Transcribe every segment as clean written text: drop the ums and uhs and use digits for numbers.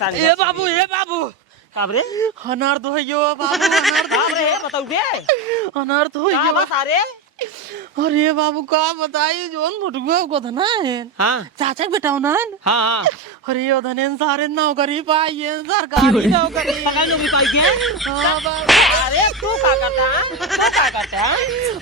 सारी ए बाबू काब रे अनर्थ हो गयो बाबू अनर्थ काब रे बताऊ बे अनर्थ हो का गयो बस अरे अरे बाबू का बताई जोन फुटुआ को था ना हां चाचा के बेटा ना हां अरे यो धनेन सारे नौकरी पाई सरकारी नौकरी सरकारी नौकरी पाई के हां बाबू अरे तू का करता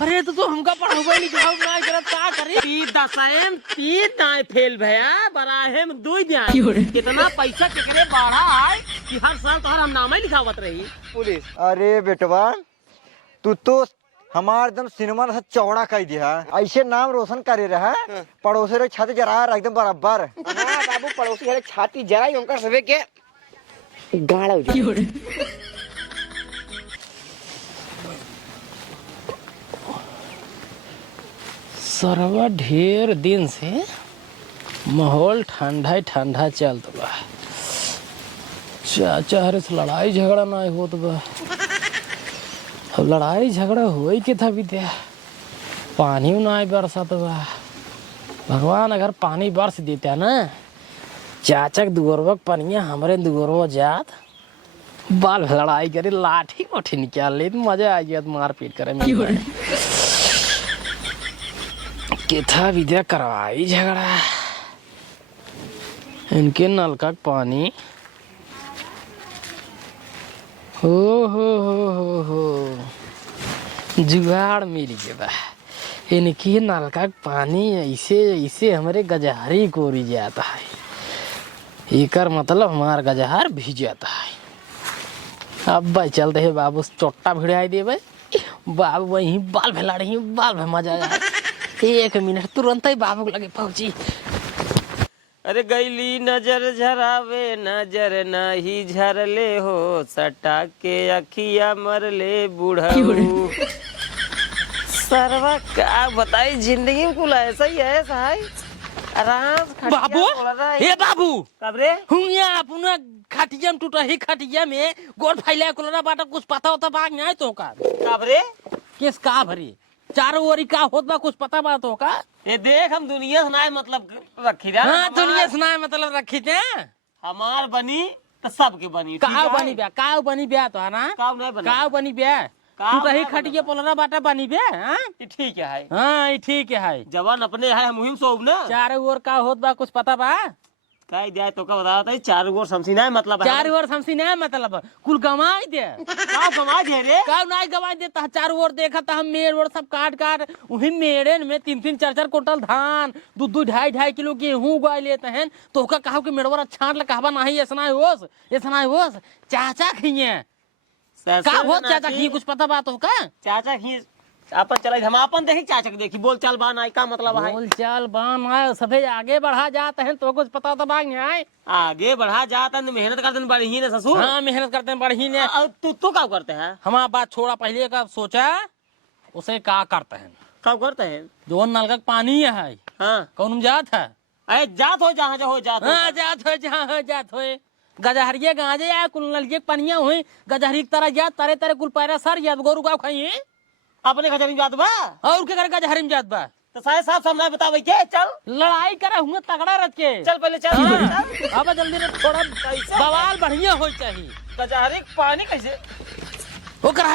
अरे तो हमका पढ़ावे लिखाव ना करत का करी ती दसम ती नाय फेल भया बराहेम दुई दिया कितना पैसा केकरे बढ़ा है कि हर साल तोहर हम नाम ही लिखावत रही पुलिस। अरे बेटवा तू तो हमार एकदम सिनेमा से चौड़ा कर दिया ऐसे नाम रोशन करे रहा पड़ोसी रे छाती जरा एकदम बराबर। हां बाबू पड़ोसी हरे छाती जरा ही उनका सबे के गाड़ा हो जाए। सरवा ढेर दिन से माहौल ठंडा चलत बा चाचा हरे से लड़ाई झगड़ा ना होत बा अब लड़ाई झगड़ा होई के था विद्या पानी ना बरसात बा भगवान अगर पानी बरस देता ना चाचा के दुगोरवा पनिया हमरे दुगोरवा जात बाल लड़ाई करे लाठी उठी निकाल ले मजा आ गया मार पीट करे में केथा विद्या करवाई झगड़ा इनके नलका पानी हो जुगाड़ मिल गया इनकी नलका पानी ऐसे हमारे गजहरी कोरी जाता है एकर मतलब हमार गजहर भी जाता है। अब भाई चलते है बाबू चोट्टा भिड़ाई दे बाबू वही बाल भैलाड़ी बाल मजा आ जाए 1 मिनट तुरंत ही बाबू के लगे पहुंची। अरे गैली नजर झरावे नजर नहीं झरले हो सटा के अखिया मरले बूढ़ऊ सरवा का बताई जिंदगी में कुल ऐसा ही है सहाय आराम बाबू हे बाबू कब रे हुआ अपना खटिया में टूटा ही खटिया में गोड़ फैला कुलरा बाटा कुछ पता होता बाग नहीं तो का कब रे किस का भरी चारों ओरी का होत बा कुछ पता बा तो का ये देख हम दुनिया सुनाए मतलब रखी रहा हां दुनिया सुनाए मतलब रखी थे हमार बनी तो सबके बनी काव बनी ब्याह तो है ना काव बनी ब्याह टूटा ही खटिया पोलरा बाटा बनी ब्याह हां ठीक है हां ये ठीक है जवान अपने है मुहिम सोब ना चारों ओर का होत बा कुछ पता बा काय दिया तो का बता था चारों ओर समसीना मतलब है चारों ओर समसीना मतलब कुल गवाई दे का गवा दे रे का नहीं गवाई दे ता चारों ओर देखा ता हम मेड़ ओर सब काट वही मेड़े में 3-3 4-4 कुंटल धान 2-2 2.5 किलो गेहूं उगा लेते हैं तो का कहा कि मेड़वर छांट ल कहबा नहीं ऐसा होस चाचा खिए का हो चाचा खिए कुछ पता बात हो का चाचा खिए अपन चला हम अपन देखी चाचा के देखी बोल चाल बान आई का मतलब है बोल चाल बान आए सभे आगे बढ़ा जाते हैं तो कुछ पता तो बाग नहीं आए आगे बढ़ा जाता है मेहनत करते हैं बढ़ी ने ससुर हां मेहनत करते हैं बढ़ी ने तू क्या करते हैं हमारा बात छोड़ा पहले का सोचा उसे का करते हैं कब करते हैं जो नलका पानी है हां कौन जात है अरे जात हो जहां हो जात हां जात हो जहां हो जात हो गजहरिये गांजे या कुल नलके पनिया हुई गजहरी की तरह जात तारे तारे कुल पैरा सर जात गोरु गाव खाई अपने गजहरी जात बा और के कर गजहरी में जात बा तो साहब साहब सामने बतावे के चल लड़ाई करे हुए तगड़ा रख के चल पहले चल अब जल्दी रे थोड़ा बवाल बढ़िया हो चाहिए गजहरी पानी कैसे वो करा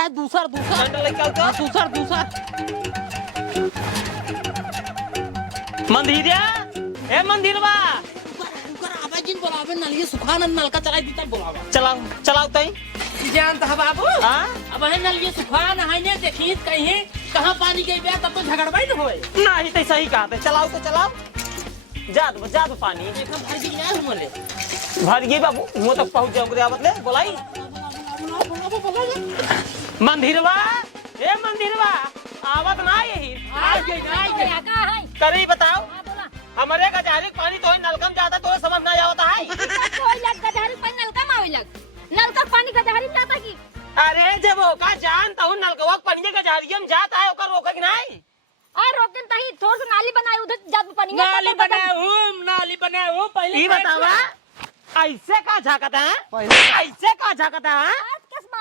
है दूसर दूसर मंदिरिया ए मंदिरवा बोलावे नलिए सुखान नलका चलाई दी तब बोलावा चलाओ तई जानता है बाबू हां अब है नलिए सुखान है ने देखी कहीं कहां पानी के बे तब तो झगड़वाई न होए नहीं तो सही कहा चलाओ तो चलाओ जाद पानी देखा भर गई ना हमले भर गई बाबू मुंह तक पहुंच जाओ रे आवत ले बोलाई मंदिरवा ए मंदिरवा आवत ना यही आ गई का है करी बताओ हमारे गजहरी पानी तो नलकम जाता तो समझ ना आवता है कोई लग गजहरी पानी नलका में आवे लग नलका पानी गजहरी में जाता की अरे जब ओका जानता हूं नलकवा पानी गजहरी में जाता है ओकर रोके कि नहीं आ रोकन तही थोड़ से नाली बनाए उधर जब पानी नाली बनाए हूं पहले ई बतावा ऐसे का झाकता है ऐसे का झाकता है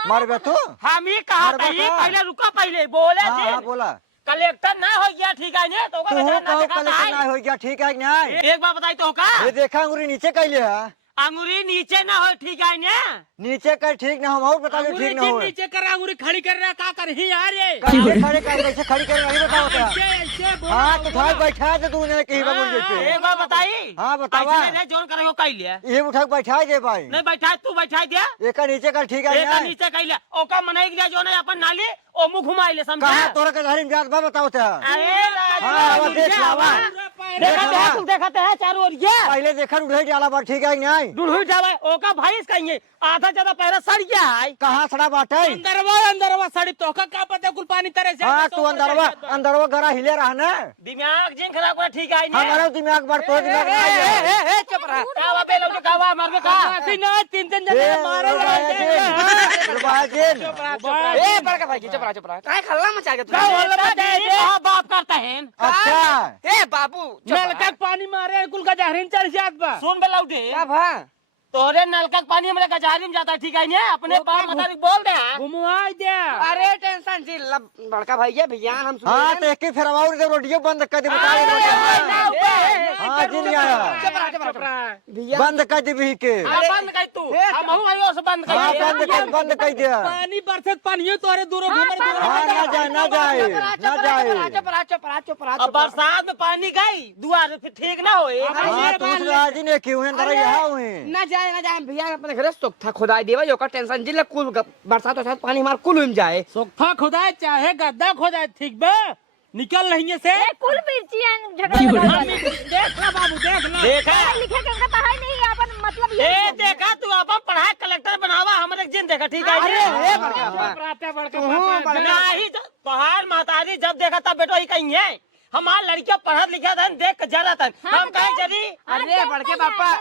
मार बे तू हम ही कहा था पहले रुका पहले बोले हां बोला कलेक्टर ना हो गया ठीक है ने तो तू कहो कलेक्टर ना हो गया ठीक है कि नहीं एक बार बताई तो का ये देखा अंगूरी नीचे कैले है अंगूरी नीचे ना हो, ठीक है ना? नीचे कर ठीक ना हम और बता दो ठीक ना हो नीचे कर रहा अंगूरी खड़ी कर रहा का कर ही यार ये कैसे खड़े कर कैसे खड़ी कर नहीं बताओ तो ऐसे बोल हाँ तो उठा के बैठा दे तूने कहीं बाबू पे एक बार बताई। हाँ बतावा ऐसे नहीं जोन करे हो कई लिया। ये उठा के बैठा दे भाई नहीं बैठा तू बैठा दिया। एक का नीचे कर ठीक है एक ना नीचे कई लिया। ओका मनाई गया जो ना अपन नाली ओ मुंह घुमाई ले समझा। कहाँ तोरा के धारी में जात बा बताओ तो हाँ अब देख लावा देखा तो है चारों ओर ये पहले देखा उठे जाला बार ठीक है नहीं दुढ़ू जावे ओका भाई कहेंगे आधा ज्यादा पहले सड़ गया है। कहाँ सड़ा बाटे अंदरवा साड़ी तो का पता कुल पानी तरह से हाँ तू अंदरवा गरा हिले रहा ना दिमाग जिन खराब हुआ ठीक है ना। हमारा दिमाग बढ़ तो दिमाग नहीं है चुप रहा कावा पे लोग कावा मार के का ना तीन जने मारे ए बड़का भाई चुप रहा काय खल्ला मचा के तू बाप करता है। अच्छा ए बाबू नलका पानी मारे कुल का जहरीन चढ़ जात बा सुन बेलौटे क्या भा तोरे नलका पानी हमारे गजारी में जाता है ठीक है ना अपने बाप मतारी बोल दे घुमवाई दे अरे टेंशन जी बड़का भैया भैया हम हाँ तो एक ही फिर आवाज दे रोटियो बंद कर दे बता हाँ जी नहीं आया बंद कर दे भी के बंद कर तू हम हूं आयो से बंद हाँ कर बंद कर दे पानी बरसत पानी तोरे दूर घूमर हाँ ना जाए चुप अब बरसात में पानी गई दुआर फिर ठीक ना होए। हाँ तो उस आज ने क्यों है अंदर यहाँ हुए ना जाए भैया अपने घर सुख था खुदाई देवा जो का टेंशन जिले कुल बरसात तो पानी हमार कुल में जाए सोफा खुदाए चाहे गद्दा खुदाए ठीक बा निकल नहीं से कुल मिर्चियां झगड़ा लगा देख ला बाबू देख ला देखा लिखे के उनका पढ़ाई नहीं है अपन मतलब ये ए देखा तू अपन पढ़ा कलेक्टर बनावा हमरे जिन देखा ठीक है नहीं पहाड़ महतारी जब देखा तब बेटो ही कहीं है हमार लड़कियां पढ़ा लिखा था देख जरा था हम कहीं जरी अरे बड़के पापा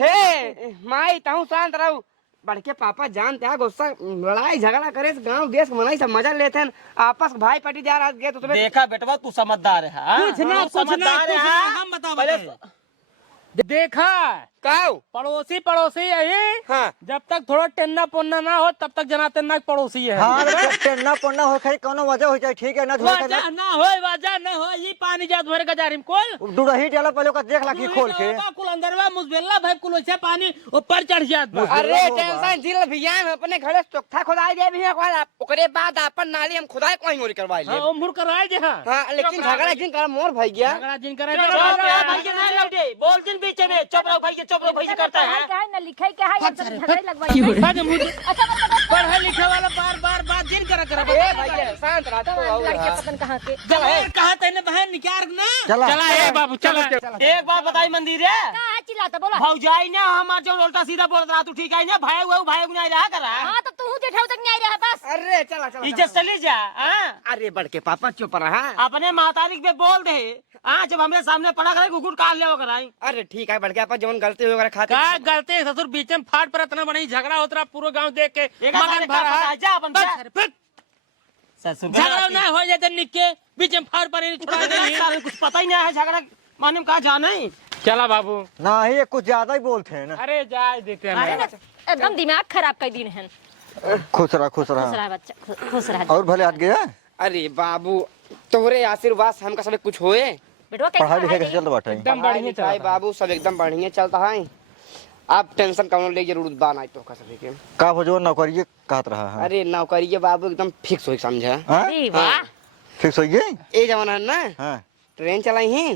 हे माई ताऊ शांत रहू बड़के पापा जानते हैं गुस्सा लड़ाई झगड़ा करे गांव देश मनाई सब मजा लेते हैं आपस भाई पटी जा रहा गए तो तुम्हें देखा बेटवा तू समझदार है कुछ ना हम बता देखा काऊ पड़ोसी यही हाँ जब तक थोड़ा टेन्ना पोन्ना ना हो तब तक जना तेन्ना पड़ोसी है हाँ टेन्ना पन्ना हो खरी कोनो वजह हो जाए ठीक है ना वजह ना हो ये पानी जात भरे गजारिम कोल डुड़ही डाला पहले का देख ला की खोल के कुल अंदरवा मुसबेला भाई कुल वैसे पानी ऊपर चढ़ जात बा अरे टेंशन जिल भैया हम अपने घरे चोखा खुदाई दे भी ओकरे बाद अपन नाली हम खुदाई कोई मोरी करवाई ले उम्र कराए जे हां लेकिन झगड़ा जिन कर मोर भैया झगड़ा जिन करे बोल दिन बीच में चुप रहो भाई चुप रहो भाई करता है है ना लिखाई क्या है झगड़े लगवाई अच्छा पढ़े लिखे वाला बार बात जिन करे ए भैया शांत रह तो लड़के पतन कहां के चला कहा तेने बहन निकार ना चला ए बाबू चला एक बात बताई मंदिर है कहां चिल्लाता बोला भौजाई ना हमार जो उल्टा सीधा बोल रहा तू ठीक है ना भाई नहीं रहा कर हां तो तू जेठाऊ तक नहीं रहा बस अरे चला इज्जत चली जा हां अरे बड़के पापा चुप रहा अपने महतारी पे बोल दे हाँ जब हमारे सामने पड़ा करे गुगुट काट ले कराई अरे ठीक है बड़के पापा जवन गलती हो खाते का गलती ससुर बीच में फाट पर इतना बड़ी झगड़ा होता रहा पूरा गांव देख के एक मगन भरा जा अपन ससुर झगड़ा ना हो जाते निक्के बीच में फाट पर छुड़ा दे कुछ पता ही नहीं है झगड़ा माने में कहा जाना ही चला बाबू ना ही कुछ ज्यादा ही बोलते हैं ना अरे जाए देखते हैं एकदम दिमाग खराब कर दिन है खुश रहा खुश रहा बच्चा खुश रहा और भले हाथ गया अरे बाबू तोरे आशीर्वाद हमका सब कुछ होए बेटवा पढ़ाई लिखाई कैसे चल बाटे एकदम बढ़िया चला बाबू सब एकदम बढ़िया चलता है आप टेंशन कौन ले जरूर बान आई तो का सब के का जो नौकरी कहत रहा है अरे नौकरी के बाबू एकदम फिक्स हो समझा अरे वाह फिक्स हो गई ए जमाना है ना हाँ ट्रेन चलाई ही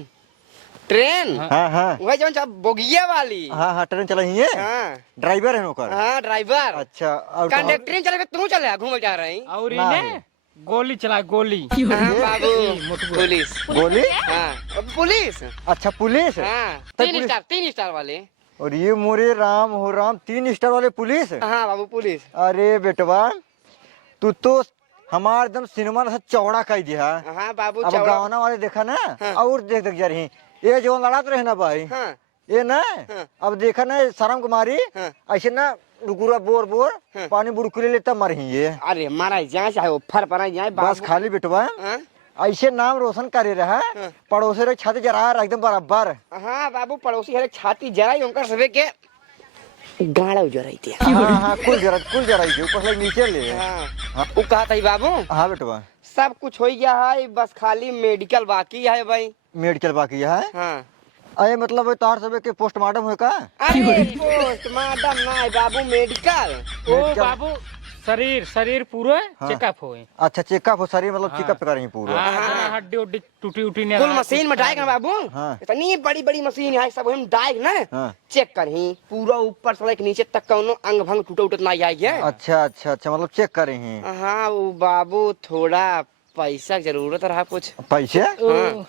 ट्रेन हाँ वही जवन बोगिया वाली हाँ ट्रेन चलाई है हाँ ड्राइवर है नौकर हाँ ड्राइवर अच्छा और कंडक्टर चले तू चले घूम जा रही और इन्हें गोली चला गोली हाँ बाबू पुलिस गोली हाँ पुलिस अच्छा पुलिस हाँ तो 3 स्टार वाले और ये मोरे राम हो राम 3 स्टार वाले पुलिस हाँ बाबू पुलिस अरे बेटवा तू तो हमार एकदम सिनेमा से चौड़ा कर दिया हाँ बाबू अब गावना वाले देखा ना हाँ। और देख जा रही ये जो लड़ाते रहे ना भाई हाँ ये ना हाँ। अब देखा ना शर्म कुमारी हाँ। ऐसे ना रुकुरा बोर हाँ। पानी बुड़कुले लेता मर ही ये अरे मारा जाए चाहे ऊपर पर जाए बस खाली बेटवा हाँ ऐसे नाम रोशन करे रहा हाँ। पड़ोसी रे छत जरा एकदम बराबर हाँ बाबू पड़ोसी हरे छाती जराई उनका सबे के गाड़ा उजराई थी हाँ कुल जरा ऊपर से नीचे ले हाँ वो कहा था बाबू हाँ बेटवा सब कुछ हो गया है बस खाली मेडिकल बाकी है भाई मेडिकल बाकी है हाँ अरे मतलब तार सब के पोस्टमार्टम हुए का? अरे पोस्टमार्टम ना बाबू, मेडिकल। ओ बाबू शरीर पूरा हाँ। चेकअप होए। अच्छा चेकअप हो सारी, मतलब चेकअप करेंगे पूरा। हाँ, हड्डी उड्डी टूटी उटी नहीं फुल मशीन में डाइग ना बाबू। हाँ। इतनी बड़ी बड़ी मशीन है, सब हम डाइग ना हाँ। चेक करही पूरा ऊपर से लेके नीचे तक कौनो अंग भंग टूटा उटत ना आई है। अच्छा अच्छा अच्छा, मतलब चेक करेंगे। हाँ वो बाबू थोड़ा पैसा की जरूरत रहा कुछ। पैसे? हाँ।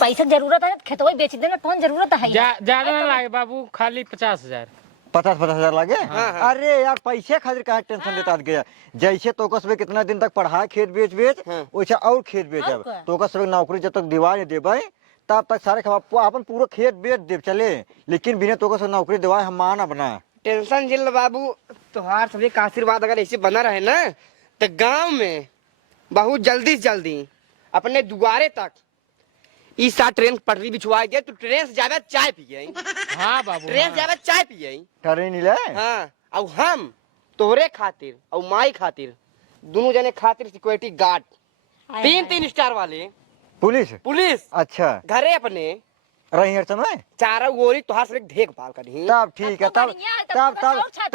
पैसा जरूरत है, खेतवा बेच देना, कौन जरूरत है? ज्यादा ना लागे बाबू, खाली 50,000। 50,000 लागे? हाँ, हाँ। अरे यार पैसे खातिर कहाँ टेंशन लेता गया। जैसे तो कसबे कितना दिन तक पढ़ाए खेत बेच बेच, हाँ। वैसे और खेत बेचब। तो कसबे नौकरी जब तक दिवा नहीं देबे तब तक सारे अपन पूरा खेत बेच देब चले, लेकिन बिना तो कसबे नौकरी दिवाए हम माना बना। टेंशन जिल बाबू, तुम्हार सभी का आशीर्वाद अगर ऐसे बना रहे ना तो गांव में बहुत जल्दी से जल्दी अपने दुआरे तक इस साथ ट्रेन पटरी बिछवा दे, तो ट्रेन से जावे चाय पिए। हाँ बाबू, ट्रेन से जावे चाय पिए। करे नहीं ले? हाँ, और हम तोहरे खातिर और माई खातिर दोनों जने खातिर सिक्योरिटी गार्ड 3-3 स्टार वाले पुलिस अच्छा घरे अपने रही हर समय। चारों गोरी तुहार से देखभाल करी। तब ठीक है, तब तब तब और छाती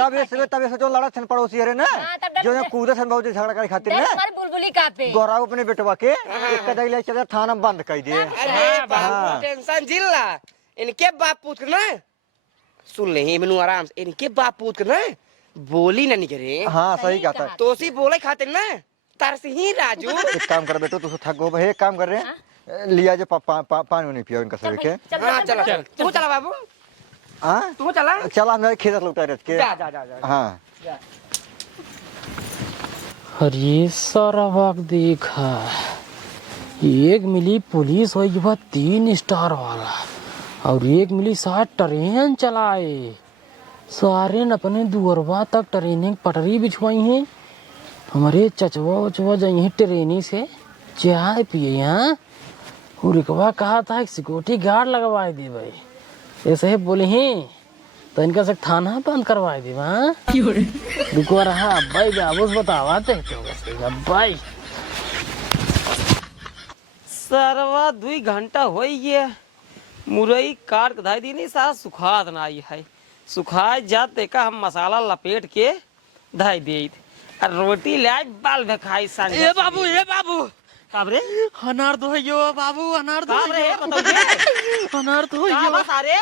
तब ऐसे जो लड़ा थन पड़ोसी है ना, हाँ, तब डर जो मुझे। कूदे थन बहुत झगड़ा करे खातिर ना, हमारे बुलबुली कापे। गौराव अपने बेटवा के एक कदम ले चले थाना बंद कर दिए। अरे बाबू हाँ। टेंशन जिल्ला, इनके बाप पूछ कर ना सुन ले मेनू आराम से, इनके बाप पूछ कर ना बोली ना निकले। हाँ सही कहता है। तो सी बोले खातिर ना तरस ही राजू। एक काम कर बेटो, तू थक गो, एक काम कर रहे हैं, लिया जो पानी नहीं पियो इनका सभी के। हाँ चला चल, तू चला बाबू, हाँ तू चला। चला मेरे खेत लौटा रह के। जा जा जा जा। हाँ अरे सारा वक्त देखा, एक मिली पुलिस हो गई 3 स्टार वाला, और एक मिली 60 ट्रेन चलाए। सारे ने अपने दुअरवा तक ट्रेनिंग पटरी बिछवाई है। हमारे चचवा उचवा जाइए ट्रेनी से चाय पिए यहाँ। रिकवा कहा था सिक्योरिटी गार्ड लगवा दे भाई, ऐसे ही बोले हैं तो इनका से थाना बंद करवा दे। वहाँ रुको रहा भाई, बाबू बतावा थे भाई। सरवा 2 घंटा हो गया, मुरई काट के धाई दी नहीं सा सुखात ना आई है। सुखाए जाते का हम मसाला लपेट के धाई दे, और रोटी ले आई बाल में खाई। ए बाबू काबरे अनार तो है बाबू, अनार तो काबरे है, बताओ अनार तो का है। बस अरे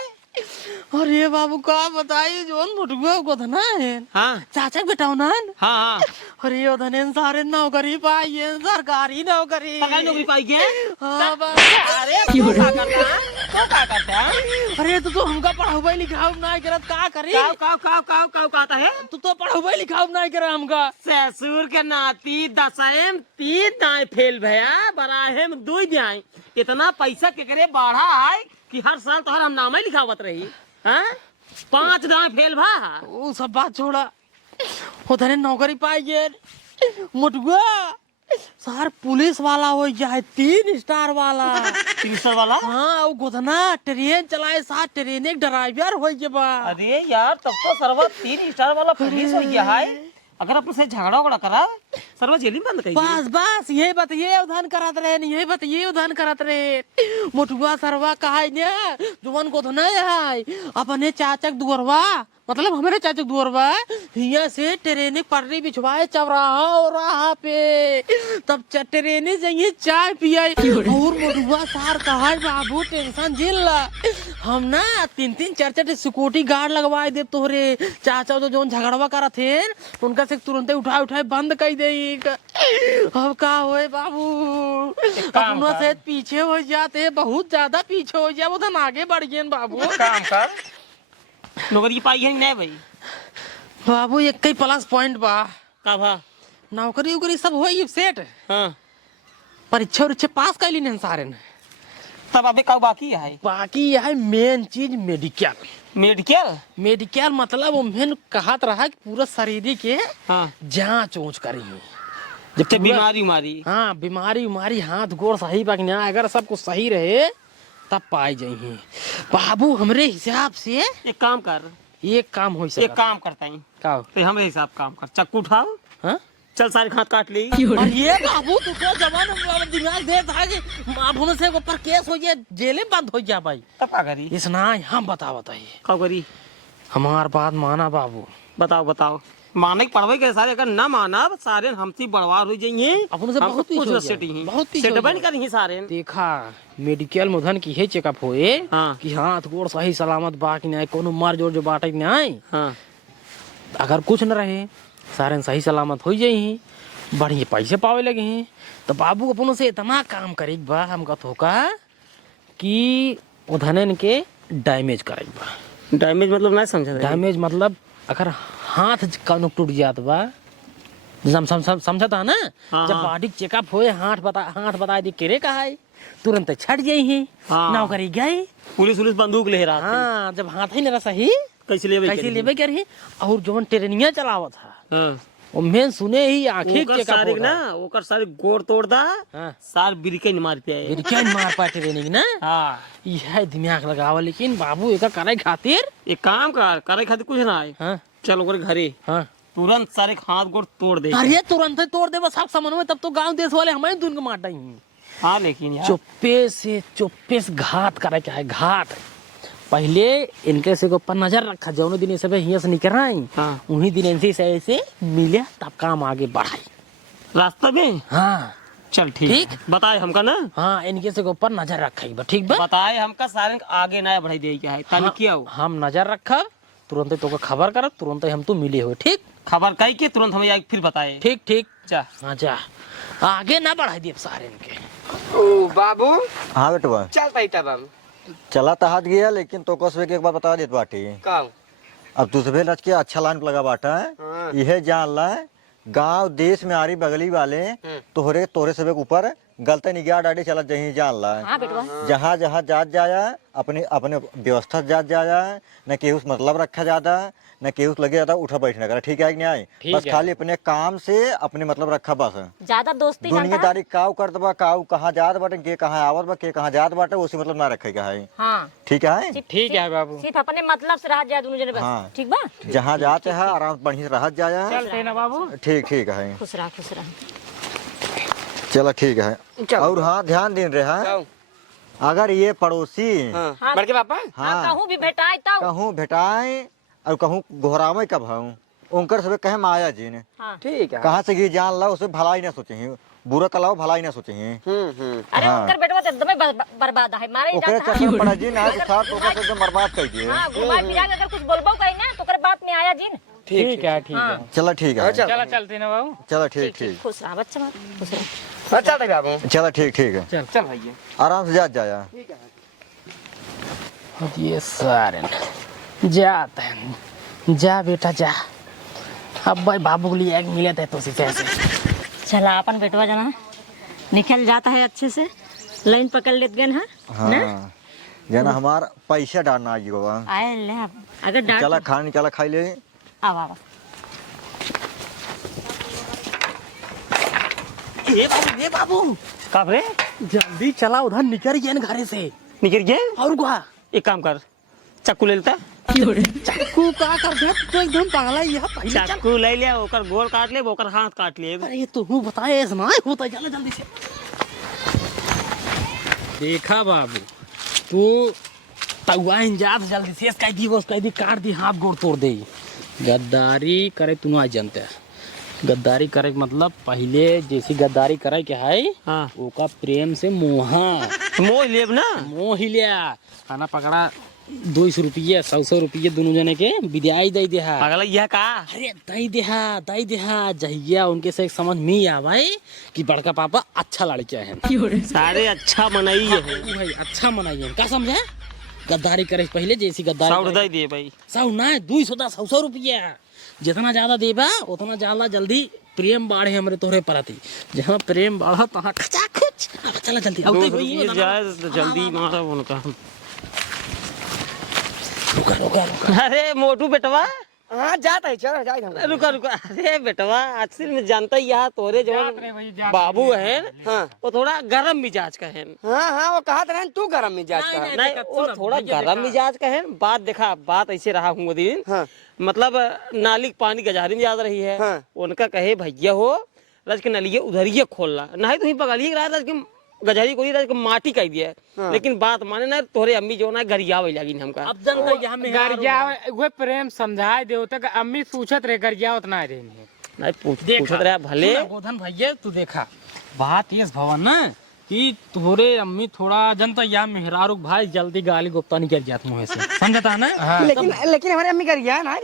अरे बाबू का बताई जोन मुटुआ को था ना हाँ चाचा बेटाओ ना। हाँ अरे ओ धनेन सारे नौकरी पाई है, सरकारी नौकरी। सरकारी नौकरी पाई के? हाँ अरे तू क्या करता है? तू क्या करता है? अरे तो हमका पढ़ाई लिखाऊ ना करत का करी? काव कहता है? तू तो पढ़ाई लिखाऊ ना करे हमका। ससुर के नाती 10 3 दाएं फेल भया, बराहे में 2 दाएं। इतना पैसा के करे बढ़ा है कि हर साल तो हम नाम ही लिखावत रही। हाँ 5 दाएं फेल भा। वो सब बात छोड़ा, वो धने नौकरी पाई गए मुटुआ सर पुलिस वाला हो जाए 3 स्टार वाला। 3 स्टार वाला? हाँ वो गोधना ट्रेन चलाए, 7 ट्रेन एक ड्राइवर हो गए बा। अरे यार तब तो सरवा 3 स्टार वाला पुलिस हो गया है। अगर अपन से झगड़ा उगड़ा करा सरवा जेल में बंद कर बस ये बताइए उधन करत रहे, नहीं ये बताइए उधन करत रहे। मुटुआ सरवा कहा ने जुवन गोधना है अपने चाचक दुअरवा, मतलब हमारे चाचक दुअरवा हिया से ट्रेन पटरी बिछवाए चौराहा और राह पे, तब ट्रेन जाइए चाय पियाई। और मुटुआ सार कहा बाबू टेंशन झेल, हम ना 3-3 4-4 सिक्योरिटी गार्ड लगवाए दे तोहरे चाचा तो जोन झगड़वा करत थे उनका से तुरंत उठाए बंद कर दे। अब का होए बाबू, अपनों से पीछे हो जाते, बहुत ज्यादा पीछे हो जाए, उधर आगे बढ़ गए बाबू। काम कर नौकरी पाई है नहीं भाई? बाबू एक ही प्लस पॉइंट बा का भा? नौकरी उकरी सब हो सेट, हाँ परीक्षा उरीक्षा पास कर ली सारे ने। तब अबे का बाकी है? बाकी है मेन चीज मेडिकल। मेडिकल मतलब उन्हें कहत रहा कि पूरा शरीर के हाँ जांच ऊंच करी, जब तक बीमारी हाँ बीमारी उमारी हाथ गोड़ सही पकना, अगर सब कुछ सही रहे तब पाई जाइए बाबू। हमरे हिसाब से एक काम कर, एक काम हो सकता, एक काम करता है का तो हमें हिसाब काम कर, चक्कू उठाओ। हाँ चल सारे हाथ काट ली। और ये बाबू तू तो जवान दिमाग दे था कि माफून से ऊपर केस हो गया, जेले बंद हो गया भाई। तब क्या करी? इसना हम बताइए क्या करी? हमार बात माना बाबू। बताओ बताओ। माने के पढ़वे के सारे, अगर ना माना सारे हमसे बड़वार हो जाइए। अपन से बहुत कुछ हो सेट गया, ही बहुत पीछे सेट हो बन गया। कर ही सारे। देखा मेडिकल मुधन की है चेकअप होए हाँ। कि हाथ गोड़ सही सलामत बा कि नहीं, कोनो मार जोर जो बाटे नहीं। हाँ अगर कुछ न रहे सारे सही सलामत हो जाई, बढ़िया पैसे पावे लगे हैं। तो बाबू अपनों से इतना काम करे बा हमका थोका कि उधनन के डैमेज करे बा। डैमेज मतलब नहीं समझा। डैमेज मतलब अगर हाथ कौनो टूट जात बा, समझा था ना। हाँ, जब हाँ। बॉडी चेकअप होए हाथ बता दी केरे का है, तुरंत छट जाई है। हाँ। ना करी गए। पुलिस बंदूक ले रहा था। हाँ जब हाथ ही न सही कैसे लेवे कैसे लेवे कर ही। और जो ट्रेनिंग चलावत था हाँ। मैं सुने ही आंखें ओकर चेकअप सारे होता। ना ओकर सारे गोड़ तोड़ दा। हाँ। सार बिरके मार पे आए। फिर क्या मार पा ट्रेनिंग ना। हाँ यह दिमाग लगावा, लेकिन बाबू एक करे खातिर। एक काम कर, करे खातिर कुछ ना आए। हाँ चल ओकरे घरे हाँ। तुरंत सारे हाथ गोड़ तोड़ दे। अरे तुरंत ही तोड़ दे बस सब समझ में, तब तो गांव देश वाले हमें दून को मारता ही। हाँ लेकिन यार चुप्पे से घात करे क्या है घात। पहले इनके से ऊपर नजर रखा, जौन दिन सब हियां से निकल रही। हाँ। उन्हीं दिन इनसे ऐसे मिले तब काम आगे बढ़ाई। रास्ते में। हाँ चल ठीक ठीक। बताए हमका ना। हाँ इनके से ऊपर नजर रखा बा, ठीक बा। बताए हमका सारे आगे ना बढ़ाई दे क्या है ताली किया हो। हम नजर रखा, तुरंत तो खबर कर, तुरंत हम तो मिले हो। ठीक खबर कही के तुरंत हमें फिर बताए। ठीक ठीक। जा हाँ जा आगे ना बढ़ा दिए सारे इनके। ओ बाबू हाँ बेटवा चलता ही तब हम चला तो हाथ गया, लेकिन तो कसबे के एक बार बता देत बाटी। का अब तुझे लच के अच्छा लाइन लगा बाटा है। हाँ। यह जान ला गांव देश में आरी बगली वाले तोहरे तोरे सबे के ऊपर गलते निगाह डाडी चलत जही जान ला। हाँ बेटवा। जहाँ जहाँ जात जाया अपने अपने व्यवस्था जात जाया, न केहू से मतलब रखा जाता, न केहू से लगे जाता उठा बैठना करा। ठीक है कि नहीं? ठीक बस है। खाली अपने काम से अपने मतलब रखा बस। ज्यादा दोस्ती जानता है? दुनियादारी काव करत बा, काव कहाँ जात बाटे, के कहाँ आवत बा, के कहाँ जात बाटे, उसी मतलब ना रखे का है। हाँ ठीक है? ठीक है बाबू। सिर्फ अपने मतलब से रह जाए दोनों जने बस। हाँ। ठीक बा। जहाँ जाते है आराम से बढ़िया से रह जाया। चलते ना बाबू। ठीक ठीक है। खुश रह खुश रह। चलो ठीक है। चल। और हाँ ध्यान दिन रहे जाओ। अगर ये पड़ोसी हाँ हाँ। बड़के पापा हाँ कहूँ भी भेटाए तब। कहूँ भेटाए और कहूँ घोरामे कब हूँ उनकर सबे कहे माया जी ने हाँ। ठीक है। कहाँ से गी जान ला, उसे भलाई ना सोचे हैं, बुरा कलाओ भलाई ना सोचे हैं। अरे हाँ। उनकर बेटवा तो एकदम बर्बाद है, मारे ही ओकरे जाता है। चक्कर में पड़ा जी ना तो साथ ओकर से एकदम बर्बाद कर दिए। हाँ घुमा फिरा के अगर कुछ बोलबो कहीं ना तो ओकर बात में आया जिन। ठीक है ठीक है। हाँ। चलो ठीक है। चल। चला चलते ना बाबू। चलो ठीक ठीक। खुश रह बच्चा मार, खुश रह। हाँ चलता ही बाबू। चलो ठीक ठीक है। चल चल भैया आराम से जात जाया। ये सारे जाते हैं। जा बेटा जा। अब भाई बाबू के लिए एक मिले थे तो कैसे। चला अपन बेटवा जाना निकल जाता है अच्छे से, लाइन पकड़ लेते गए हैं। हाँ जना हमार पैसा डालना आई होगा। आए ले अब। अगर डांट चला खाना निकाला खाई ले। आवा आवा। ये बाबू कब रे जल्दी चला, उधर निकल गए घरे से। निकल गए? और क्या एक काम कर, चक्कू ले लेता। चाकू का कर दे तो एकदम पागल है यह। पहले चल। चाकू ले लिया, ओकर गोड़ काट ले, ओकर हाथ काट ले। अरे ये तू बताए ऐसा ना होता, चला जल्दी से। देखा बाबू तू तवा इंजात जल्दी से कह दी, बस कह दी काट दी, हाथ गोड़ तोड़ दे। गद्दारी करे तू ना जानते है। गद्दारी करे के मतलब पहले जैसी गद्दारी करे क्या है। हाँ ओका प्रेम से मोहा मोह लेब ना। मोह ही लिया। खाना पकड़ा 200 रुपये 100 रुपये दोनों जने के विदाई दे दिया। पागल यह का? अरे दई देहा जहिया उनके से एक समझ में आवे कि बड़का पापा अच्छा लड़का है। सारे अच्छा मनाई है। ओ भाई अच्छा मनाइए का समझे। गद्दारी करे से पहले जैसी गद्दारी साउड दे दिए भाई। सौ ना 200 रुपया जितना ज्यादा देबा उतना ज्यादा जल्दी प्रेम बाढ़े हमरे तोहरे परती। जहाँ प्रेम बढ़ा तहाँ खचा खच। चला जल्दी दो रुपये जाए तो जल्दी मारा उनका। रुका रुका रुका। अरे मोटू बेटवा हाँ जाता है चल जाए हम। रुका रुका। अरे बेटवा अक्सर में जानता ही यहाँ तोरे जो बाबू है हाँ वो थोड़ा गरम मिजाज का है। हाँ हाँ वो कहा था तू गरम मिजाज का है। नहीं वो थोड़ा गरम मिजाज का है। बात देखा, बात ऐसे रहा हूँ दिन हाँ मतलब नाली के पानी गजारी में ज्यादा रही है। हाँ। उनका कहे भैया हो राज के नलिए उधर ही खोलना नहीं तो ही बगलिए राज के गजरी को राज के माटी कह दिया हाँ। लेकिन बात माने ना तोरे अम्मी जो ना गरिया वही लगी हमका अब जनता यहाँ में गरिया वो प्रेम समझाए दे तक अम्मी पूछत रहे गरिया उतना रहे नहीं पूछत रहा भले गोधन भैया तू देखा बात ये भवन ना कि तोरे अम्मी थोड़ा जनता या मेहरारू भाई जल्दी गाली गुप्ता नहीं कर जात मुँह से समझता ना लेकिन हमारे अम्मी गरिया है ना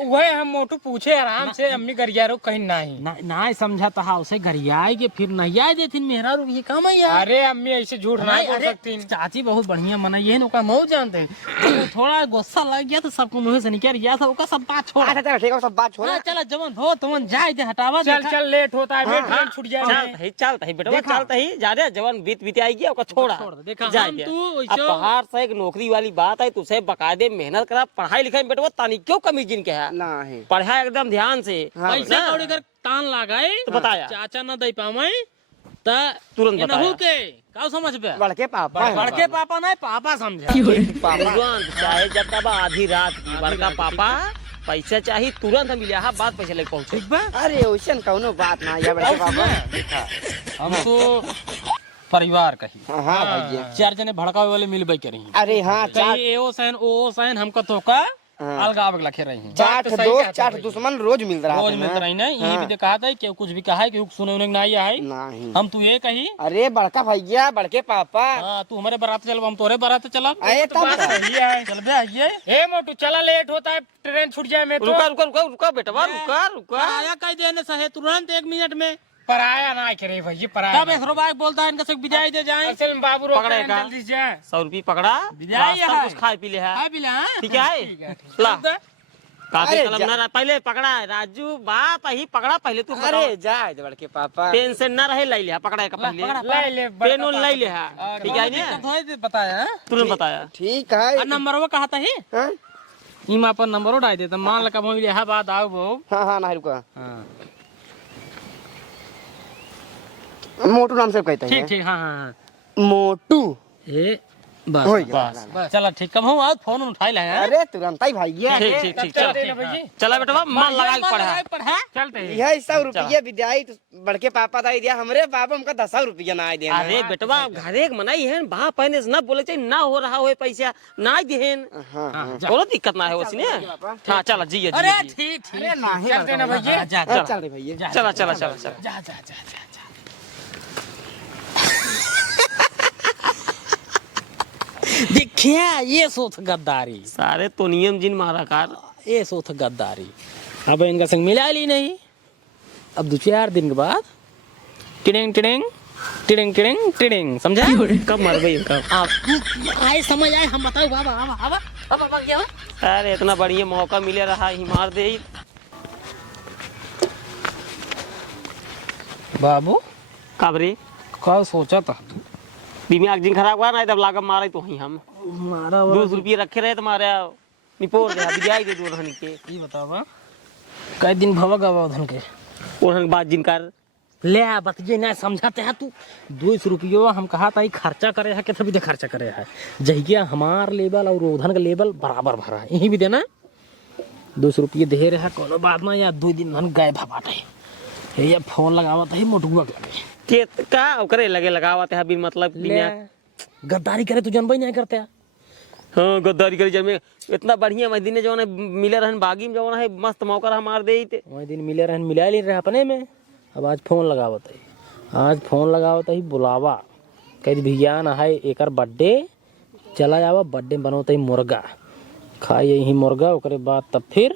वही हम मोटू पूछे आराम से अम्मी गरिया रो कहीं नहीं ना समझाता हा उसे गरियाए के फिर नहीं आए देथिन मेहरारू ये काम है यार अरे अम्मी ऐसे झूठ नहीं बोल सकती चाची बहुत बढ़िया मना ये नौका मऊ जानते तो थोड़ा गुस्सा लग गया तो सबको मुँह से निकल गया था उसका सब बात छोड़ अच्छा चलो ठीक है सब बात छोड़ चल जवन हो तुमन जाए दे हटावा चल चल लेट होता है ट्रेन छूट जाए चलता ही बेटा चलता ही ज्यादा जवान बीत आएगी ओका छोड़ा देखा जा हम गया। तू अब ऐसो- बाहर से एक नौकरी वाली बात है तुझे बकायदे मेहनत करा पढ़ाई लिखाई में बेटा तानी क्यों कमी जिन के है नहीं पढ़ा एकदम ध्यान से हाँ, पैसा कौड़ी कर तान लगाए तो बताया। चाचा ना दे पावे ता तुरंत बताया। के का समझ पे बड़के पापा बड़के पापा नहीं पापा समझा तुरंत चाहे जब तब आधी रात की बड़का पापा पैसा चाहिए तुरंत हम लिया बात पैसा लेके पहुंचे ठीक बा अरे वैसन कौनो बात ना है बड़के पापा हम तो परिवार कही हाँ भैया चार जने भड़कावे वाले मिलबे करी अरे हाँ कहीं एओ सैन ओ सैन हमको तो का हाँ। अलगाव लखे रही चाट दोस्त चाट दुश्मन रोज मिल रहा रोज है मिलते ना। रही नहीं यही भी तो कहा था कि कुछ भी कहा है कि सुने उन्हें नहीं है नहीं हम तू ये कही अरे बड़का भैया बड़के पापा हाँ तू हमारे बारात चल हम तोरे बारात चलब अरे तब सही है चल बे आइए ए मोटू चला लेट होता है ट्रेन छूट जाए मेट्रो रुका रुका रुका रुका बेटा रुका आया कह देने सहे तुरंत 1 मिनट में पराया ना करे भैया पराया तब एक रुपया बोलता है इनका से विदाई दे जाए असल में बाबू रोक पकड़ेगा। रहे हैं, जल्दी से जाए 100 रुपये पकड़ा विदाई रास्ता है। कुछ खाए पी ले है है बिला ठीक है ला काफी अरे कलम ना पहले पकड़ा राजू बाप ही पकड़ा पहले तू अरे जाए बड़के पापा पेन से ना रहे लै लिया पकड़ा का पहले ले ले पेन उन लै लिया ठीक है ना बताया तुरंत बताया ठीक है नंबर वो कहा था ही हाँ इमा पर नंबर डाल देता मान लगा मोबाइल है बात आओ बहु हाँ नहीं रुका हाँ मोटू नाम से कहते ठीक हैं ठीक हाँ हाँ मोटू ए हो बस गया। बस चलो ठीक कब हूँ आज फोन उठाई ले हैं अरे तुरंत ही भैया ठीक ठीक ठीक चल चलते ना भैया चला बेटा मन लगा के पढ़ा चलते हैं यह 100 रुपये विदाई तो बड़के पापा दा दिया हमरे बाबू हमका 10 रुपया ना दे अरे बेटवा घरे एक मनाई है बाप पहले से ना बोले चाहिए ना हो रहा हो पैसा ना देहन हाँ कोनो दिक्कत ना है उसने हाँ चला जी अरे ठीक ठीक अरे नहीं चलते ना भैया जा हाँ, चल रे भैया चला चला चला चला जा जा जा जा देखिए ये सोच गद्दारी सारे तो नियम जिन मारा कार ये सोच गद्दारी अब इनका संग मिला ली नहीं अब 2-4 दिन के बाद tiding tiding tiding tiding tiding समझा कब मर गई कब अब आए समझ आए हम बताओ बाबा अब अब क्या अरे इतना बढ़िया मौका मिले रहा ही मार दे बाबू काबरे का सोचा था दिमाग जिन खराब हुआ ना तब लागम मारे तो ही हम मारा 200 रुपये रखे रहे तुम्हारे निपोर दे बिजाई दे दो रहनी के ये बतावा कई दिन भवा गवा धन के ओहन बात जिनकार ले आ बतिये ना समझाते हैं तू 200 रुपये हम कहा था खर्चा करे है कितना भी दे खर्चा करे है जहिया हमार लेवल और उधन का लेवल बराबर भरा है यही भी देना 200 रुपये दे रहे है कोनो बात ना या 2 दिन धन गए भबाटे ये फोन लगावत है मोटुआ लगे के का करे लगे लगावत है बिन मतलब ले गद्दारी करे तू जनबई नहीं करते हाँ गद्दारी करी जब में इतना बढ़िया महीने जो है मिले रहन बागी में जो है मस्त मौका रहा मार दे वही दिन मिले रहन मिला ले रहे अपने में अब आज फोन लगावत है आज फोन लगावत है बुलावा कह भैया ना है एकर बर्थडे चला जावा बर्थडे बनोते ही मुर्गा खाई यही मुर्गा ओकरे बाद तब फिर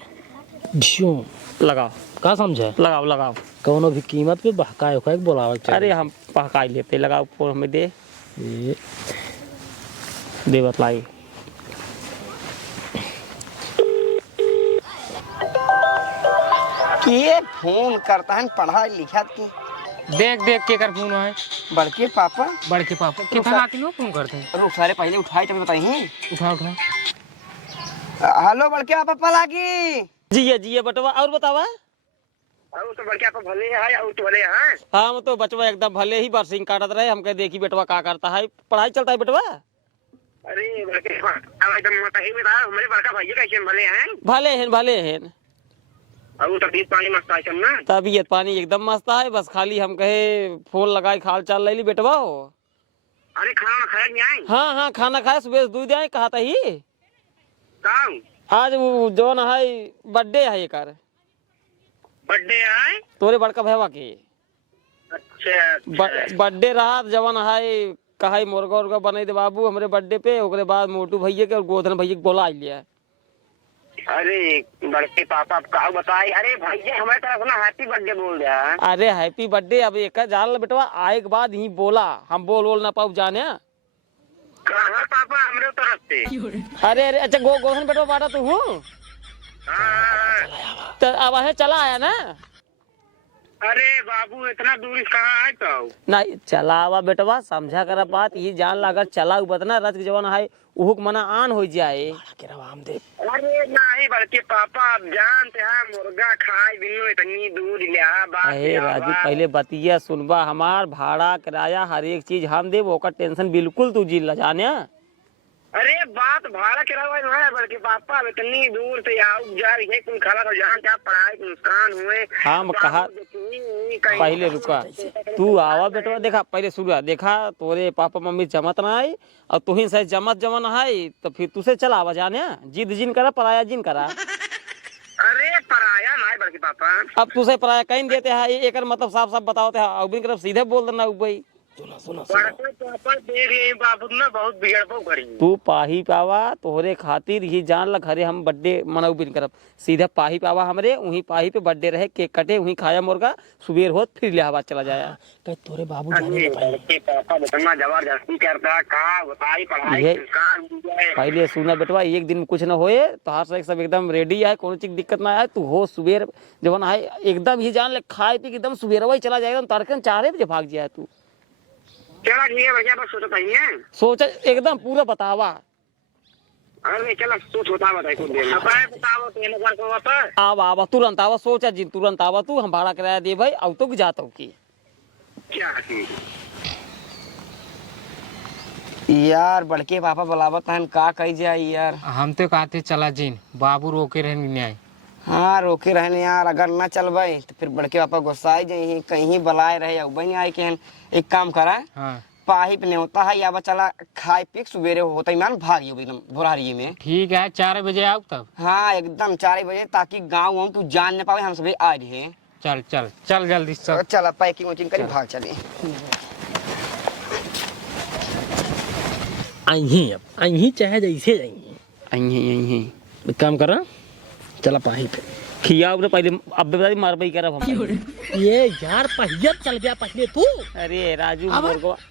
झूम लगाओ का समझे लगाओ लगाओ कौनो भी कीमत पे बहकाए होकर बुलावा अरे हम पहकाई लेते लगाओ फोन हमें दे ये दे बतलाई के फोन करता है पढ़ा लिखा के देख देख के कर फोन है बड़के पापा बड़के पापा कितना किलो फोन करते हैं रुक सारे पहले उठाए तब बताइए उठा उठा हेलो बड़के पापा लागी जिये जिये बटवा और बतावा और तो बड़के पापा भले है और तो भले हैं हम तो बचवा एकदम भले ही बरसिंग काटत रहे हमके देखी बेटवा का करता है पढ़ाई चलता है बेटवा अरे बड़के पापा एकदम मत ही बता हमारे बड़का भैया कैसे भले हैं भले हैं और तबीयत पानी मस्त है चल ना। तबीयत पानी एकदम मस्त है, बस खाली हम कहे फोन लगाए खाल चाल ले ली बेटवा हो। अरे खाना खाया नहीं आए? हाँ हाँ खाना खाए, सुबह दूध आए कहा था ही। कहाँ? आज वो जो न है बर्थडे है एक बर्थडे है? तोरे बड़का भैया के अच्छा बर्थडे रहा जवन है कहा मुर्गा उर्गा बने दे बाबू हमरे बर्थडे पे। ओकरे बाद मोटू भैया के और गोधन भैया के बोला लिया। अरे बड़के पापा का बताई। अरे भैया हमारे तरफ ना हैप्पी बर्थडे बोल दिया। अरे हैप्पी बर्थडे अब एक जान बेटवा आए के बाद ही बोला, हम बोल ना पाऊ जाने। कहाँ पापा हमारे तरफ से? अरे अरे अच्छा गोधन बेटवा बाटा तू हूँ हाँ। तो अब है चला आया ना। अरे बाबू इतना दूर कहाँ आए तो? नहीं चला आवा बेटवा, समझा कर बात ये जान ला अगर चला बतना रथ के जवान है उहुक मना आन हो जाए। अरे नहीं बल्कि पापा आप जानते हैं मुर्गा खाए बिनु इतनी दूर लिया बात। अरे राजू पहले बतिया सुनबा, हमार भाड़ा किराया हर एक चीज हम देव, ओकर टेंशन बिल्कुल तू जिल जाने। अरे बात भाड़ा किराया नहीं है बल्कि पापा अब इतनी दूर से आओ जा रही है कुल खला तो जान क्या पढ़ाई के नुकसान हुए। हम कहा पहले रुका तू आवा बेटवा, देखा पहले सुना देखा तोरे पापा मम्मी जमत ना आई और तू ही सही जमत जमन है तो फिर तुसे चला आवा जाने। जिद जिन करा पराया जिन करा। अरे पराया नहीं बल्कि पापा अब तुसे पराया कहीं देते हैं एक मतलब साफ साफ बताओ थे अब सीधे बोल देना भाई। पापा देख रहे बाबू ना बहुत बिगड़ करी। तू पाही पावा तोहरे खातिर ही जान ल घरे हम बर्थडे मनाऊ बिन करब। सीधा पाही पावा हमरे वहीं पाही पे बर्थडे रहे, केक कटे वहीं खाया मुर्गा, सुबेर होत फिर इलाहाबाद चला जाया। कह तोरे बाबू जाने पापा इतना जबरदस्ती करता का बताई पढ़ाई के नुकसान हुए। पहले सुना बेटवा एक दिन में कुछ न होए तो हर से सब एकदम रेडी है, कोनो चीज दिक्कत ना आए। तू हो सुबेर जवन है एकदम ही जान ले खाए पी एकदम सुबेर वही चला जाएगा, तड़के 4 बजे भाग जाए तू। चला ठीक है भैया बस सोचो है सोचा एकदम पूरा बतावा। अरे चलो सोच होता बताई कुछ देर में बताओ तो इन बार को वापस आवा आवा तुरंत आवा, सोचा जी तुरंत आवा तू, हम भाड़ा किराया दे भाई अब तो जाता हूँ की क्या यार बड़के पापा बुलावत हम का कही जाए यार। हम तो कहते चला जीन बाबू रोके रहे नहीं आए। हाँ रोके रहने यार, अगर ना चल भाई तो फिर बड़के पापा गुस्साई जाए कहीं बुलाए रहे अब नहीं आए के। एक काम करा हाँ पाही पे नहीं होता है या चला खाए पी सुबेरे होता ही मान भाग एकदम बुरारी में। ठीक है 4 बजे आओ तब। हाँ एकदम 4 बजे ताकि गाँव वाँव तू जान न पावे हम सभी आ रहे। चल चल चल जल्दी सब चला पैकिंग वैकिंग करी भाग चले। आई चाहे जैसे जाइए एक काम कर रहा चला पाही पे खिया उरे पहले अब बता मारबई करब हम। ये यार पहियत चल गया पहले तू। अरे राजू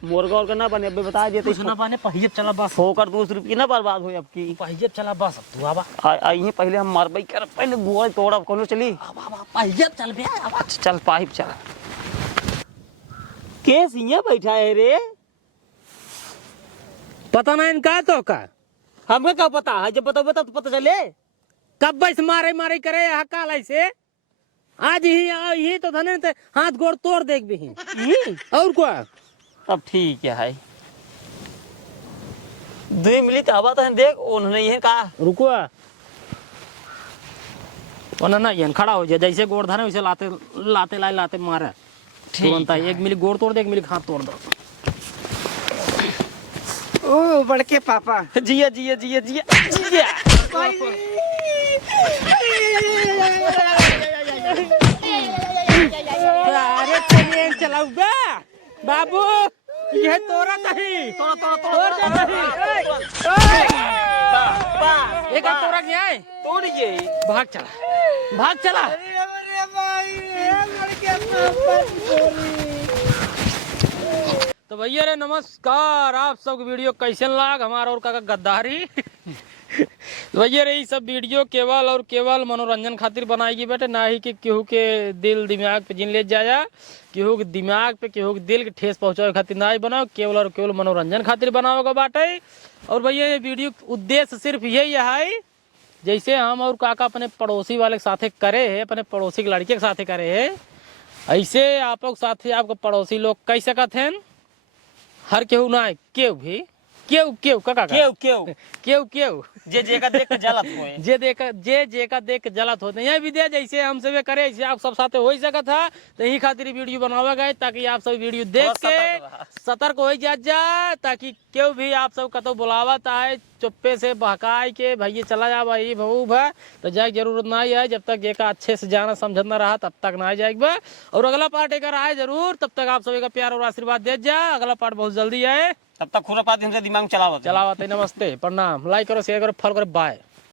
मुर्गा और ना बने अब बता देते सुना पाने पहियत चला बस होकर 200 रुपये ना बर्बाद हो अब की। पहियत चला बस अब तू आवा आई पहले हम मारबई कर पहले गोल तोड़ब कोनो चली पहियत चल गया। चल पाइप चल के सिंह बैठा है रे, पता ना इनका तो का हमें क्या पता है, जब बता तो पता चले। कब बस मारे मारे करे हकाल ऐसे आज ही तो धने ते हाथ गोड़ तोड़ देख भी और क्या। अब ठीक है 2 मिनट हवा तो देख उन्होंने ये कहा रुको ना ये खड़ा हो जाए जैसे गोड़ धरे वैसे लाते लाते लाते मारे तुरंत 1 मिली गोड़ तोड़ दे 1 मिली हाथ तोड़ दो। ओ बड़के पापा जिया जिया जिया जिया जिया अरे ट्रेन चलाऊ बे बाबू ये तोरा नहीं एक तोरा क्या है तोड़िए भाग चला तो भैया रे नमस्कार, आप सब वीडियो कैसे लाग हमारा और का गद्दारी। भैया रे सब वीडियो केवल और केवल मनोरंजन खातिर बनाएगी बेटे, ना ही कि केहू के दिल दिमाग पे जिन ले जाया, केहू के दिमाग पे केहू के दिल के ठेस पहुंचावे खातिर ना ही बनाओ, केवल और केवल मनोरंजन खातिर बनाओगे बाटे। और भैया ये वीडियो उद्देश्य सिर्फ यही है जैसे हम और काका अपने पड़ोसी वाले के साथे करे है, अपने पड़ोसी के लड़के के साथे करे है, ऐसे आप साथी आपको पड़ोसी लोग कह सकते हैं। हर केहू ना केहू भी केव केव काका केव केव केव केव जे का देख के जलत होए जे का देख के जलत होते यहाँ भी दे जैसे हम सब करे ऐसे आप सब साथे हो सका था तो यही खातिर वीडियो बनावा गए ताकि आप सब वीडियो देख के सतर्क हो जाए ताकि क्यों भी आप सब कतो बुलावत आए चुप्पे से बहकाए के भैया चला जा भाई बहू भा तो जाए जरूरत ना है जब तक एक अच्छे से जाना समझना रहा तब तक ना जाएगा और अगला पार्ट अगर आए जरूर तब तक आप सभी का प्यार और आशीर्वाद दे जा अगला पार्ट बहुत जल्दी आए तब तक खुरापाती हमसे दिमाग में चलावत चलावत नमस्ते प्रणाम लाइक करो शेयर करो फॉलो करो बाय।